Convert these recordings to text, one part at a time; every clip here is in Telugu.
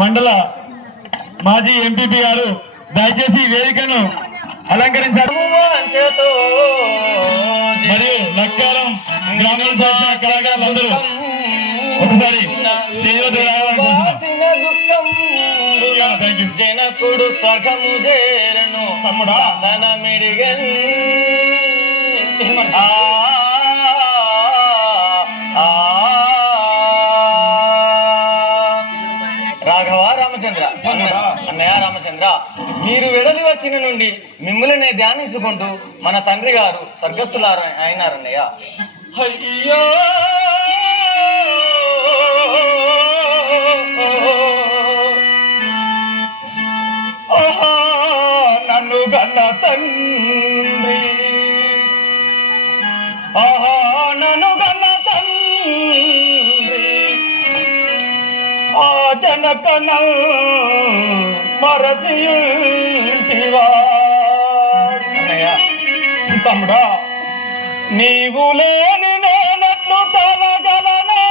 మండల మాజీ ఎంపీపీ గారు దయచేసి వేదికను అలంకరించారు. మరియు లక్కారం గ్రామం చేసిన కళాకారులందరూ ఒకసారి జనకుడు స్వర్గము చేరను ధనమిడిగన్ అన్నయ్య రామచంద్ర, మీరు వెడలి వచ్చిన నుండి మిమ్మల్ని ధ్యానించుకుంటూ మన తండ్రి గారు స్వర్గస్థులు అయినారన్నయ్య. అయ్యో నన్ను కన్న తండ్రి, నన్ను కన్న తండ్రి ఆ జనకన మరసియుంటివా. అన్నయ్య తమ్ముడా, నీవు లేని నేనట్లు తలగలను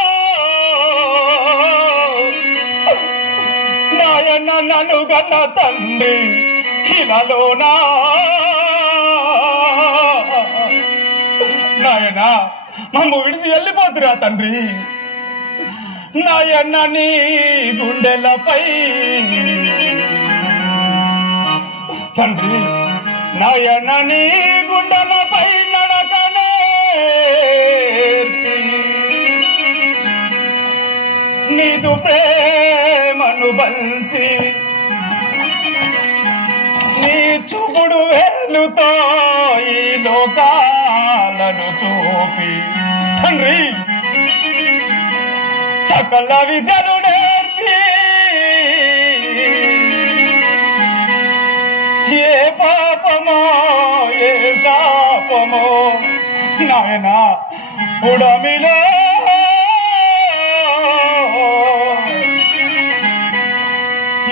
నాయన నన్ను గన్న తండ్రి ఇలాలోనా. నాయన మమ్ము విడిచి వెళ్ళిపోతురా తండ్రి. నాయన నీ గుండెలపై తండ్రి, నాయన నీ గుండెలపై నడకనే నీదు ప్రేమను బంచి నీ చూపుడు వేలుతో ఈ లోకాలను చూపి తండ్రి సకల విద్యను నేర్పి ఏ పాపమో ఏ శాపమో నాయన ఉడమిలో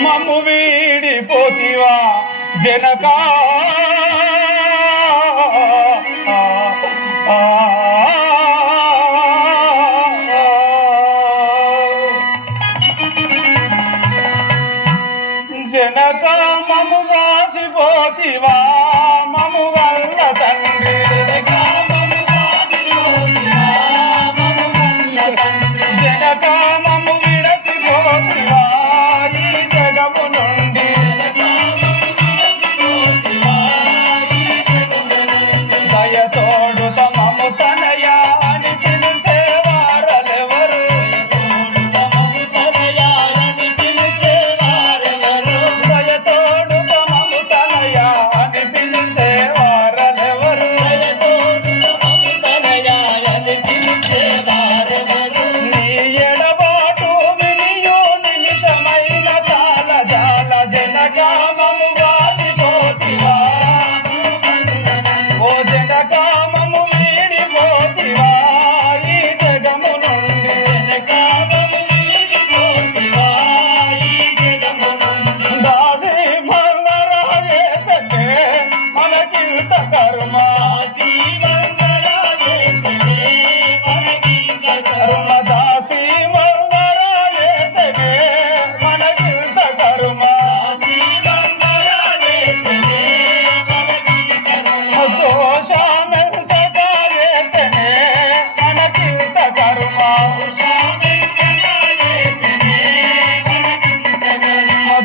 మమ్ము వీడిపోతివా జనకా. జనక మము వాసిపోతివా మము వల్ల తండ్రి. జనక మము విడసిపోతివా ఈ జగము నుండి.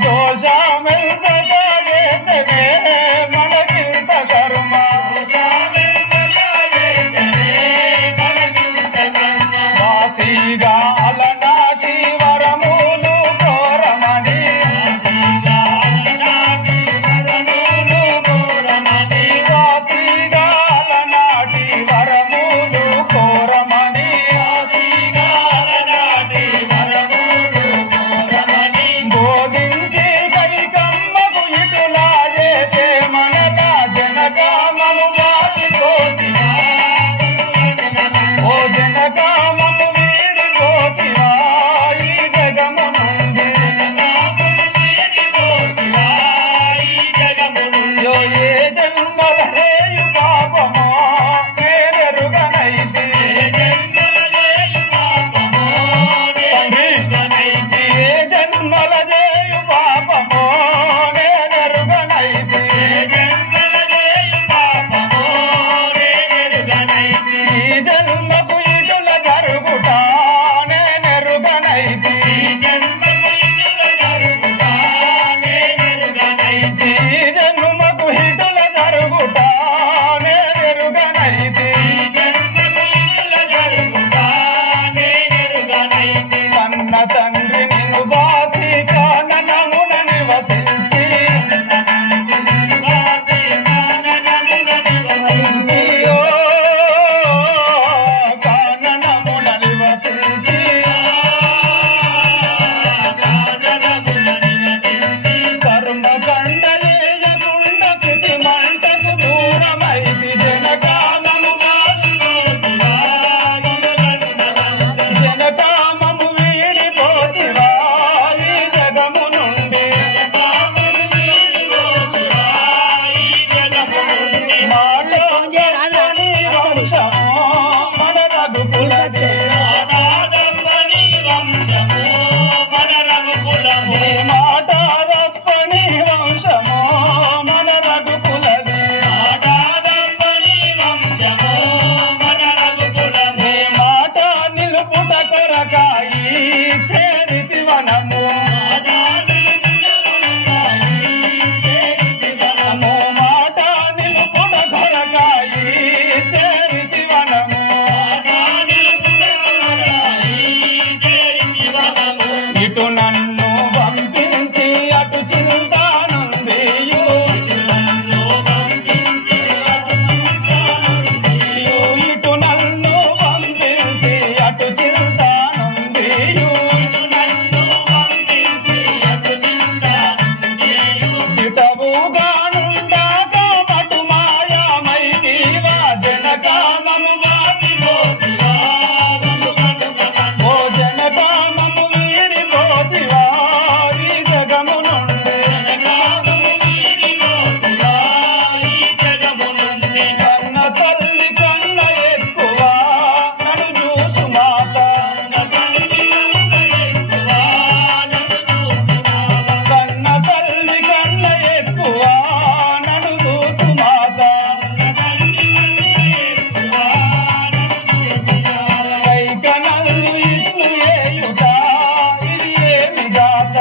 దోషమెంతగా చేసనే మనకింత కర్మ వాసిగా అలనాటి వరములు కోరమని వాసిగా అలనాటి వరములు కోరమని బోధించి కైకమ్మకు ఇటులా చేసే మనలా జనకామము వాసిపోతివా ఓ జనకామము వీడిపోతివా ఈ జగము నుండి యో ఏ జన్మల రేయు పాపమో నేనెరుగనైతి ఏ జన్మల చేయు పాపమో నేనెరుగనైతి ఈ జన్మకు ఇటుల జరుగుట నేనెరుగనైతి ఈ జన్మకు ఇటుల జరుగుట నేనెరుగనైతి కన్న తండ్రి నిన్ను బాసి కాననమున నివసించి అయ్యో కాననమున నివసించి కర్మ కండలేయకుండ చితి మంటకు దూరమైతి జనకామము జనకామము వీడిపోతివా ఈ జగము నుండి మాలో నీ వంశము మన రఘుకులదే నీ మాట తప్పని వంశము మన రఘుకులదే నీ మాట నిలుపుట కొరకాయి చేరితి వనము నమో మాట నిలుపుట కొరకాయి చేరితి వనము ఇటు నన్ను పంపించి అటు చింతానుందియు ఇటు నన్ను పంపించి అటు చింతానుందియు ఇటవుగానుండాక మటు మాయామైతివా జనకామము వాసిపోతివా ఓ జనకామము వీడిపోతివా ఈ జగము నుండి కన్న తల్లి కన్న ఎక్కువ నన్ను చూసు మాత కన్న తల్లి కన్న ఎక్కువ నన్ను చూసు మాత కైకనల్లు ఇట్లు ఏయుట ఇది ఏమి గాథ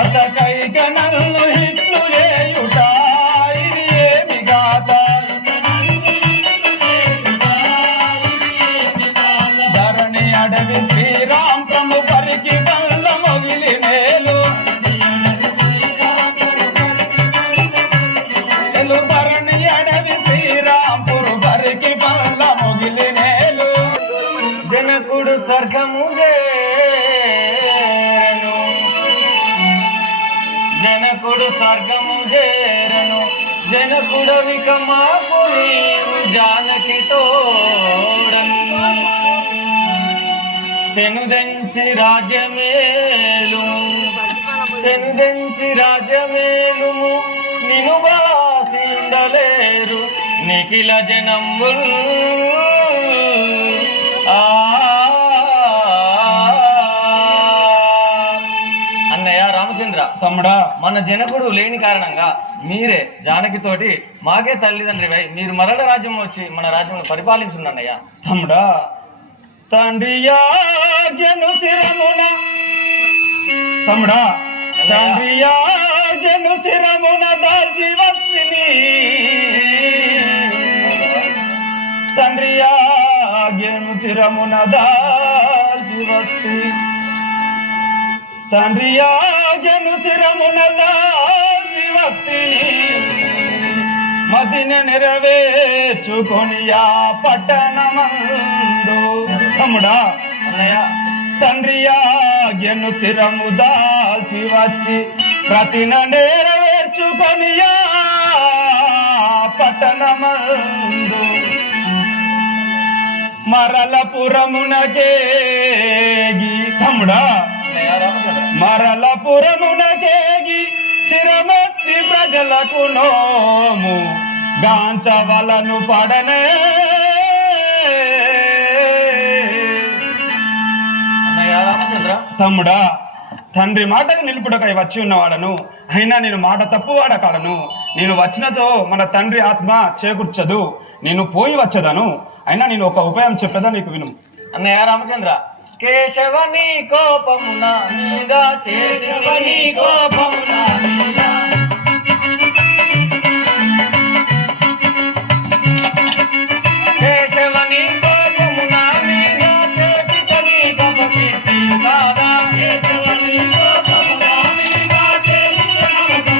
అత కైకనల్లు ఇట్లు ఏయుట ఇది ఏమి గాథ ధరణి అడవి శ్రీరామ్ ప్రభు పరికి వల్ల మొగిలి నేలు ధరణి అడవి శ్రీరాంపురు పరికి వల్ల మొగిలి నేలు జనకుడు స్వర్గము చేరను జనకుడు స్వర్గము చేరను జనకుడవిక మాకు నీవు జానకి తోడను తెనుదెంచి రాజ్యమేలు తెనుదెంచి రాజ్యమేలుము నిను బాసిండలేరు నిఖిల జనంబుల్ అన్నయ్య రామచంద్ర తమ్ముడా మన జనకుడు లేని కారణంగా మీరే జానకితోటి మాకే తల్లిదండ్రివై మీరు మరల రాజ్యం వచ్చి మన రాజ్యం పరిపాలించున్నయ్యా. తమ్ముడా తండ్రి యాజ్ఞను శిరమున తమ్ముడా తండ్రి యాజ్ఞను శిరమున దాల్చి వస్తిని తండ్రి యాజ్ఞను శిరమున దాల్చి వస్తి తండ్రి యాజ్ఞను శిరమున దాల్చి వస్తిని మదిని నెరవేర్చుకొని ఆ పట్టణమందు తమ్ముడా అన్నయ్య తండ్రి ఆజ్ఞను శిరము దాల్చి వచ్చి ప్రతిన నెరవేర్చుకొని ఆ పట్టణమందు మరలపురమునకేగి తమ్ముడా అన్నయ్య రామచంద్ర మరలపురమునకేగి శిరమెత్తి ప్రజలకు నోము గాంచవలను పడనే అన్నయ్య రామచంద్ర తమ్ముడా తండ్రి మాటకు నిలుపుటకై వచ్చి ఉన్నవాడను అయినా నేను మాట తప్పువాడ కాడను నేను వచ్చినచో మన తండ్రి ఆత్మ చేకూర్చదు నేను పోయి వచ్చేదను అయినా నేను ఒక ఉపాయం చెప్పేదా నీకు విను. అన్నయ్య రామచంద్ర కేశవని కోపమున మీద చేశవని కోపమున మీద కేశవని కోపమున మీద చేసితని కపకీర్తి కాదా కేశవని కోపమున మీద చేసితని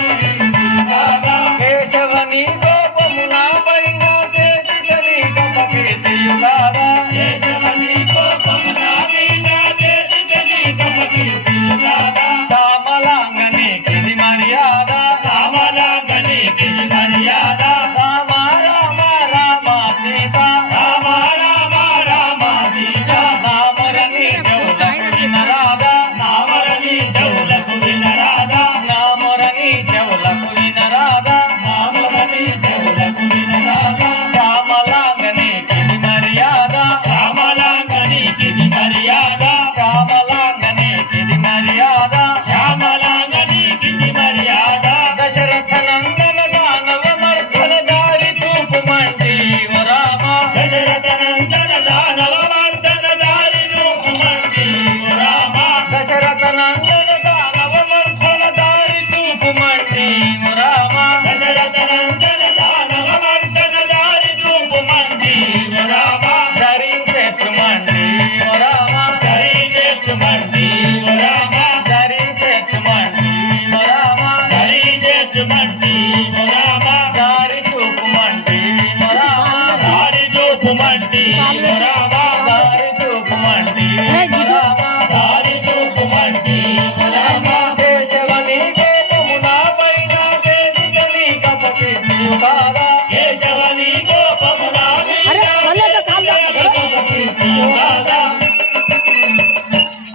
కాదా కేశవని కోపమున పైన చేసితని కపకీర్తి కాదా కేశవని కోపమున మీద చేసితని కపకీర్తి కాదా శ్యామలాంగని కిది మర్యాద శ్యామలాంగని కిది మర్యాద రామ రామ రామ సీత రామ రామ రామ సీత నామరని చెవులకు వినరాదా నామరని చెవులకు వినరాదా నామరని చెవులకు వినరాదా నామరని చెవులకు వినరాదా శ్యామలాంగని కిది మర్యాద శ్యామలాంగని కిది మర్యాద శ్యామలాంగని కిది మర్యాద శ్యామలాంగని కిది మర్యాద దశరథ నందన దానవ మర్దన దారి చూపు మండి ఓ రామ దశరథ నందన దానవ మర్దన దారి చూపు మండి ఓ రామ దశరథ నందన దానవ మర్దన దారి చూపు మండి ఓ రామ దశరథ నందన దానవ మర్దన దారి చూపు మండి ఓ రామ ధరించేచ్చు మండి ఓ రామ ధరించేచ్చు మండి ఓ రామ ధరించేచ్చు మండి ఓ రామ ధరించేచ్చు మండి ఓ రామ దారి చూపు మండి ఓ రామ దారి చూపు మండి ఓ రామ దారి చూపు మండి ఓ రామ దారి చూపు మండి ఓ రామ కేశవని కోపమున పైన చేసితని కపకీర్తి కాదా కేశవని కోపమున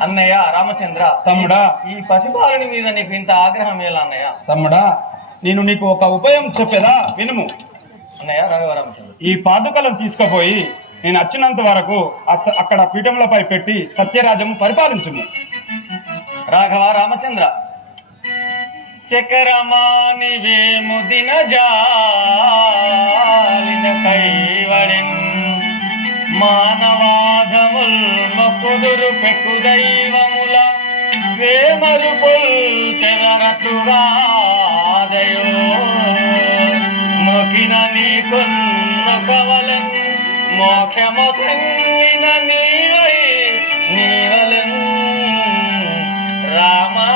అన్నయ్య రామచంద్ర తమ్ముడా ఈ పసిబాలుని మీద నీకు ఇంత ఆగ్రహం ఎలా అన్నయ్య తమ్ముడా నేను నీకు ఒక ఉపాయం చెప్పేదా వినుము. అన్నయ్య రాఘవ రామచంద్ర ఈ పాదుకలను తీసుకుపోయి నేను వచ్చినంత వరకు అక్కడ పీఠములపై పెట్టి సత్యరాజ్యము పరిపాలించుము. రాఘవ రామచంద్ర చక్రమాని వేము దిన జాలిన కైవడిన్ మానవాధముల్ మొక్కుదురు పెక్కు దైవముల వేమరుపుల్ తెరరటుగాదయో మొకిన నీకున్నొకవలెన్ మోక్షము సంగిన నీవై నీవలెన్ రామా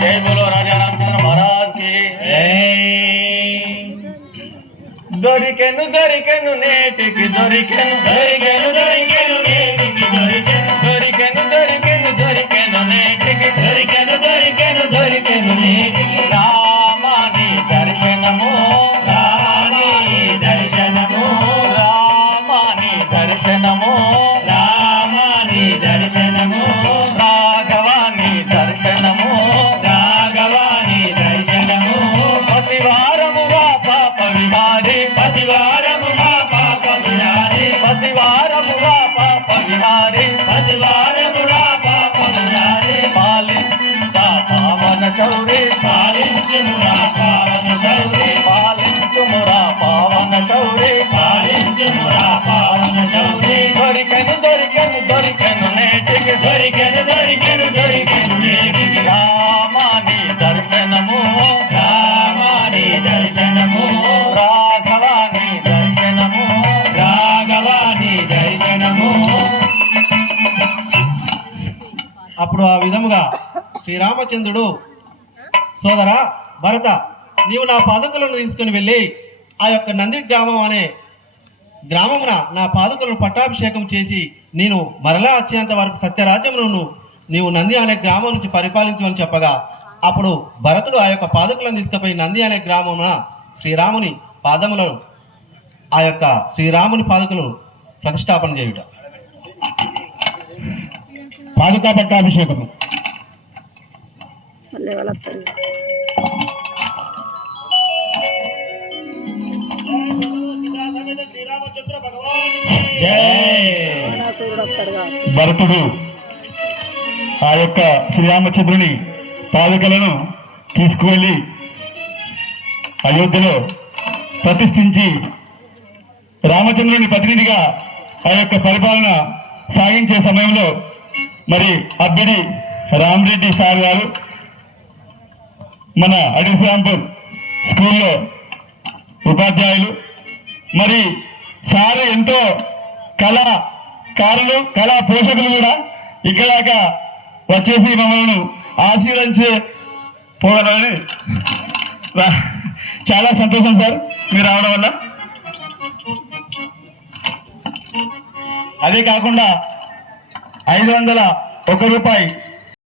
జై బోలో రాజా రామచంద్ర మహారాజ్ కి దొరికెను దొరికెను నేటికి దొరికెను దొరికెను దొరికెను నేటికి దొరికెను దొరికెను దొరికెను దొరికెను నేటికి దొరికెను దొరికెను దొరికెను నేటికి రామాని దర్శనము రామాని దర్శనము రామాని దర్శనము రామాని దర్శనము రాఘవాని దర్శనము రాఘవాని దర్శనము పసివారముగా పాప విహారి పసివారముగా పాప విహారి పసివారముగా పాప విహారి పసివారముగా దర్శనము రాఘవ నీ దర్శనము రాఘవ నీ దర్శనము. అప్పుడు ఆ విధముగా శ్రీరామచంద్రుడు, సోదరా భరత, నీవు నా పాదుకలను తీసుకుని వెళ్ళి ఆ యొక్క నంది గ్రామం అనే గ్రామమున నా పాదుకలను పట్టాభిషేకం చేసి నేను మరలా వచ్చేంత వరకు సత్యరాజ్యమును నీవు నంది అనే గ్రామం నుంచి పరిపాలించమని చెప్పగా, అప్పుడు భరతుడు ఆ యొక్క పాదుకలను తీసుకుపోయి నంది అనే గ్రామమున శ్రీరాముని పాదములను ఆ యొక్క శ్రీరాముని పాదుకలను ప్రతిష్టాపన చేయుట. పాదుకా పట్టాభిషేకము. భరతుడు ఆ యొక్క శ్రీరామచంద్రుని పాదుకలను తీసుకువెళ్ళి అయోధ్యలో ప్రతిష్ఠించి రామచంద్రుని ప్రతినిధిగా ఆ యొక్క పరిపాలన సాగించే సమయంలో మరి అబ్బిడి రామరెడ్డి సార్ గారు మన అడిశ్రాంపూర్ స్కూల్లో ఉపాధ్యాయులు, మరి సారు ఎంతో కళాకారులు, కళా పోషకులు కూడా ఇక్కడ వచ్చేసి మమ్మల్ని ఆశీర్వదించే పోగలని చాలా సంతోషం సార్ మీరు రావడం వల్ల. అదే కాకుండా 501 రూపాయి